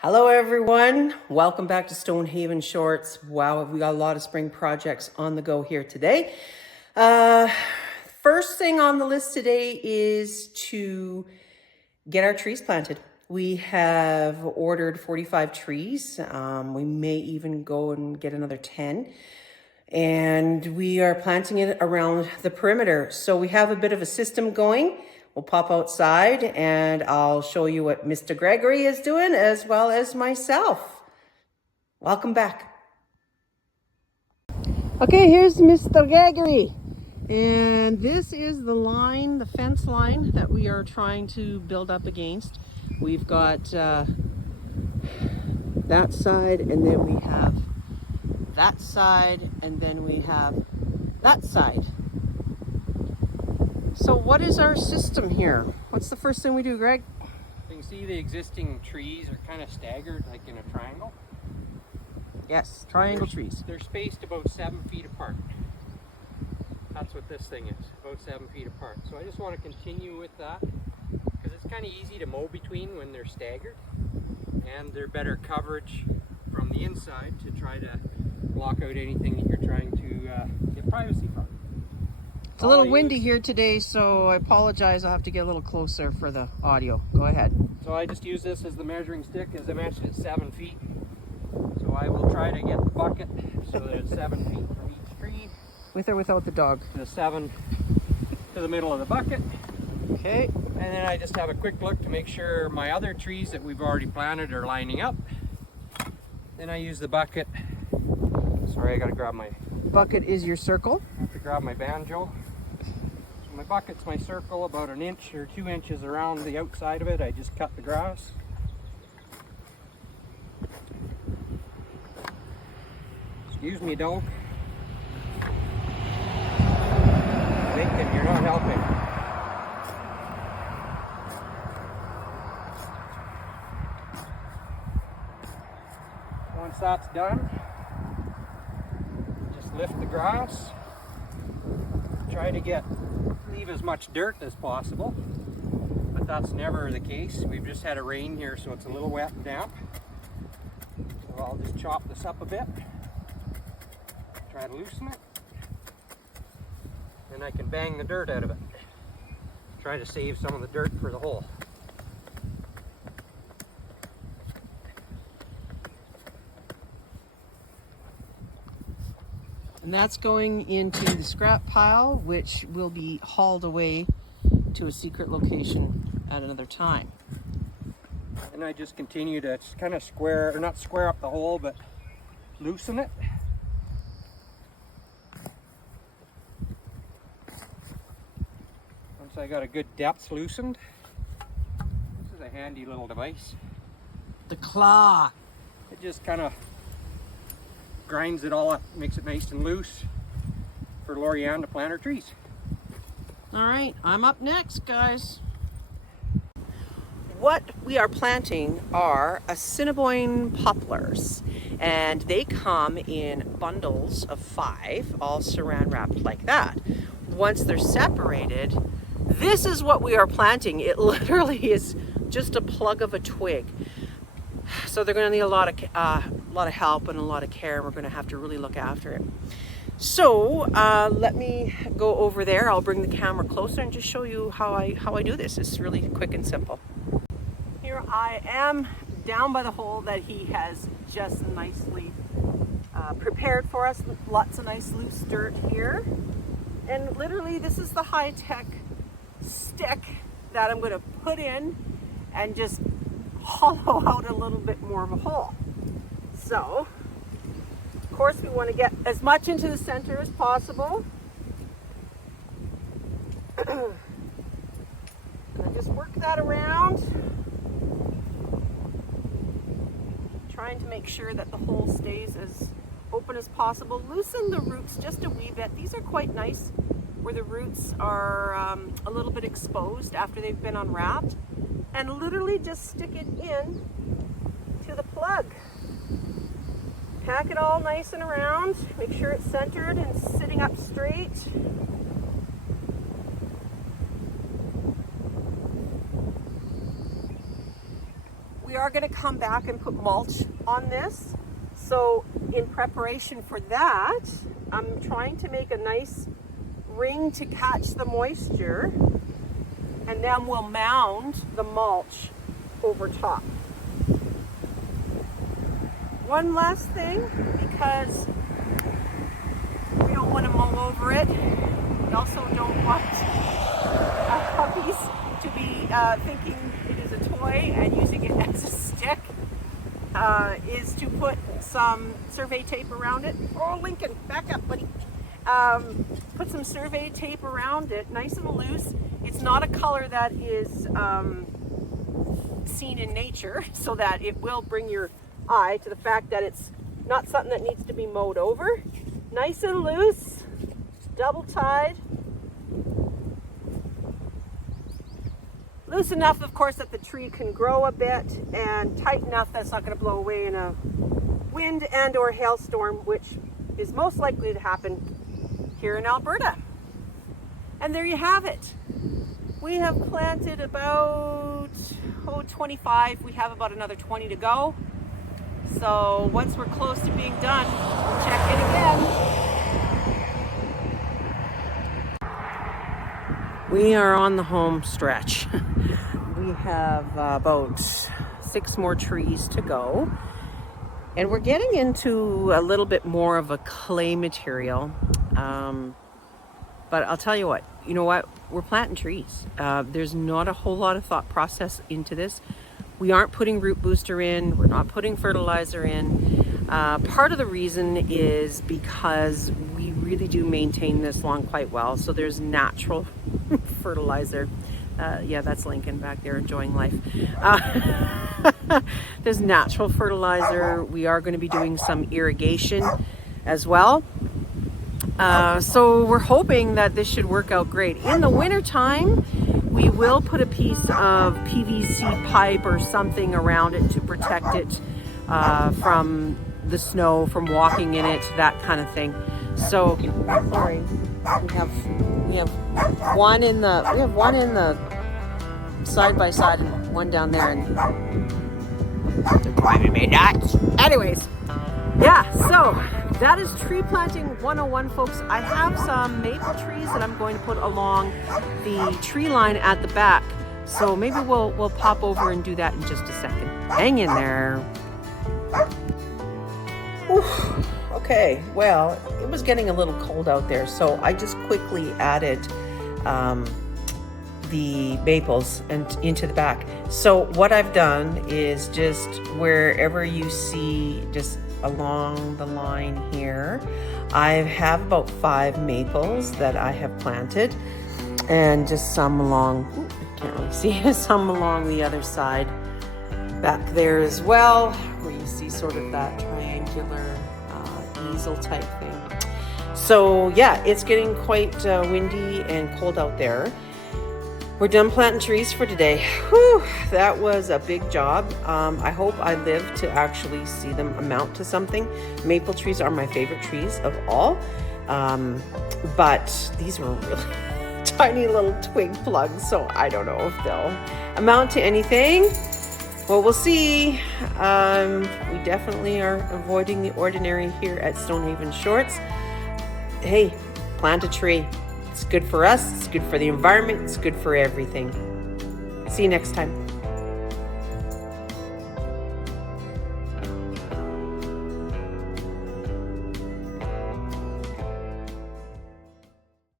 Hello everyone, welcome back to StoneHaven Shorts. Wow, we got a lot of spring projects on the go here today. First thing on the list today is to get our trees planted. We have ordered 45 trees. We may even go and get another 10. And we are planting it around the perimeter. So we have a bit of a system going. We'll pop outside and I'll show you what Mr. Gregory is doing as well as myself. Welcome back. Okay, here's Mr. Gregory. And this is the line, the fence line that we are trying to build up against. We've got that side, and then we have that side, and then we have that side. So what is our system here? What's the first thing we do, Greg? You can see the existing trees are kind of staggered, like in a triangle. Yes, triangle trees. They're spaced about 7 feet apart. That's what this thing is, about 7 feet apart. So I just want to continue with that because it's kind of easy to mow between when they're staggered, and they're better coverage from the inside to try to block out anything that you're trying to get privacy from. It's a little windy here today, so I apologize. I'll have to get a little closer for the audio. Go ahead. So I just use this as the measuring stick. As I mentioned, it's 7 feet. So I will try to get the bucket so that it's 7 feet from each tree. With or without the dog? The 7 to the middle of the bucket. Okay. And then I just have a quick look to make sure my other trees that we've already planted are lining up. Then I use the bucket. Sorry, I gotta grab my... Bucket is your circle. I have to grab my banjo. So my bucket's my circle, about 1 inch or 2 inches around the outside of it. I just cut the grass. Excuse me, dog. Bacon, you're not helping. Once that's done, just lift the grass. Try to leave as much dirt as possible, but that's never the case. We've just had a rain here, so it's a little wet and damp. So I'll just chop this up a bit. Try to loosen it. And I can bang the dirt out of it. Try to save some of the dirt for the hole. And that's going into the scrap pile, which will be hauled away to a secret location at another time. And I just continue to kind of square, or not square up the hole, but loosen it. Once I got a good depth loosened, this is a handy little device. The claw. It just kind of grinds it all up, makes it nice and loose for Lorianne to plant her trees. All right, I'm up next, guys. What we are planting are Assiniboine poplars, and they come in bundles of 5, all saran wrapped like that. Once they're separated, this is what we are planting. It literally is just a plug of a twig. So they're going to need a lot of help and a lot of care. We're going to have to really look after it. So let me go over there. I'll bring the camera closer and just show you how I do this. It's really quick and simple. Here I am down by the hole that he has just nicely prepared for us. Lots of nice loose dirt here. And literally this is the high-tech stick that I'm going to put in and just hollow out a little bit more of a hole. So, of course, we want to get as much into the center as possible. And I just work that around, trying to make sure that the hole stays as open as possible. Loosen the roots just a wee bit. These are quite nice where the roots are a little bit exposed after they've been unwrapped. And literally just stick it in to the plug. Pack it all nice and around. Make sure it's centered and sitting up straight. We are going to come back and put mulch on this. So in preparation for that, I'm trying to make a nice ring to catch the moisture, and then we'll mound the mulch over top. One last thing, because we don't want to mow over it. We also don't want puppies to be thinking it is a toy and using it as a stick, is to put some survey tape around it. Oh, Lincoln, back up, buddy. Put some survey tape around it, nice and loose. It's not a color that is seen in nature, so that it will bring your eye to the fact that it's not something that needs to be mowed over. Nice and loose, double tied. Loose enough, of course, that the tree can grow a bit, and tight enough that it's not going to blow away in a wind and or hailstorm, which is most likely to happen here in Alberta. And there you have it. We have planted about 25. We have about another 20 to go. So once we're close to being done, we'll check in again. We are on the home stretch. We have about 6 more trees to go. And we're getting into a little bit more of a clay material. But I'll tell you what, we're planting trees. There's not a whole lot of thought process into this. We aren't putting root booster in, we're not putting fertilizer in. Part of the reason is because we really do maintain this lawn quite well. So there's natural fertilizer. Yeah, that's Lincoln back there enjoying life. There's natural fertilizer. We are going to be doing some irrigation as well. So we're hoping that this should work out great. In the wintertime, we will put a piece of PVC pipe or something around it to protect it from the snow, from walking in it, that kind of thing. So, sorry, we have one in the side by side and one down there, and they're driving me nuts. Anyways, yeah, so that is tree planting 101, folks. I have some maple trees that I'm going to put along the tree line at the back. So maybe we'll pop over and do that in just a second. Hang in there. Whew. Okay, well, it was getting a little cold out there, so I just quickly added the maples into the back. So what I've done is just wherever you see, just along the line here, I have about 5 maples that I have planted, and just some along, I can't really see, some along the other side back there as well, where you see sort of that triangular easel type thing. So yeah, it's getting quite windy and cold out there. We're done planting trees for today. Whew, that was a big job. I hope I live to actually see them amount to something. Maple trees are my favorite trees of all. But these were really tiny little twig plugs, so I don't know if they'll amount to anything. Well, we'll see. We definitely are avoiding the ordinary here at StoneHaven Shorts. Hey, plant a tree. It's good for us, it's good for the environment, it's good for everything. See you next time.